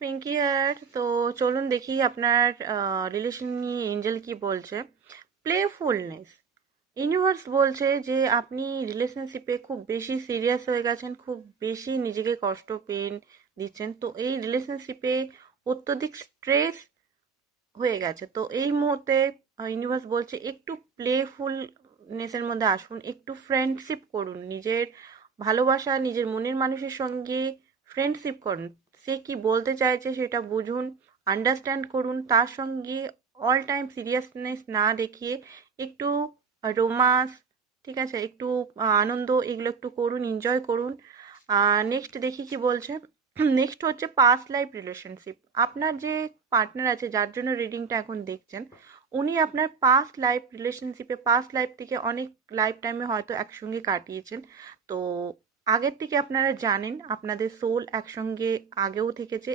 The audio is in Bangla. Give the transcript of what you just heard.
পিঙ্কি হেয়ার। তো চলুন দেখি আপনার রিলেশন নিয়ে এঞ্জেল কি বলছে। প্লেফুলনেস, ইউনিভার্স বলছে যে আপনি রিলেশনশিপে খুব বেশি সিরিয়াস হয়ে গেছেন, খুব বেশি নিজেকে কষ্ট পেন দিচ্ছেন। তো এই রিলেশনশিপে অত্যধিক স্ট্রেস হয়ে গেছে। তো এই মুহূর্তে ইউনিভার্স বলছে একটু প্লেফুলনেসের মধ্যে আসুন, একটু ফ্রেন্ডশিপ করুন, নিজের ভালোবাসা নিজের মনের মানুষের সঙ্গে ফ্রেন্ডশিপ করুন। সে কি বলতে চাইছে সেটা বুঝুন, আন্ডারস্ট্যান্ড করুন, তার সঙ্গে অল টাইম সিরিয়াসনেস না দেখিয়ে একটু রোমান্স, ঠিক আছে, একটু আনন্দ, এগুলো একটু করুন, এনজয় করুন। নেক্সট দেখি কি বলছে। নেক্সট হচ্ছে পাস্ট লাইফ রিলেশনশিপ। আপনার যে পার্টনার আছে, যার জন্য রিডিংটা এখন দেখছেন, উনি আপনার পাস্ট লাইফ রিলেশনশিপে পাস্ট লাইফ থেকে অনেক লাইফ টাইমে হয়তো একসঙ্গে কাটিয়েছেন। তো আগের থেকে আপনারা জানেন আপনাদের সোল একসঙ্গে আগেও থেকেছে।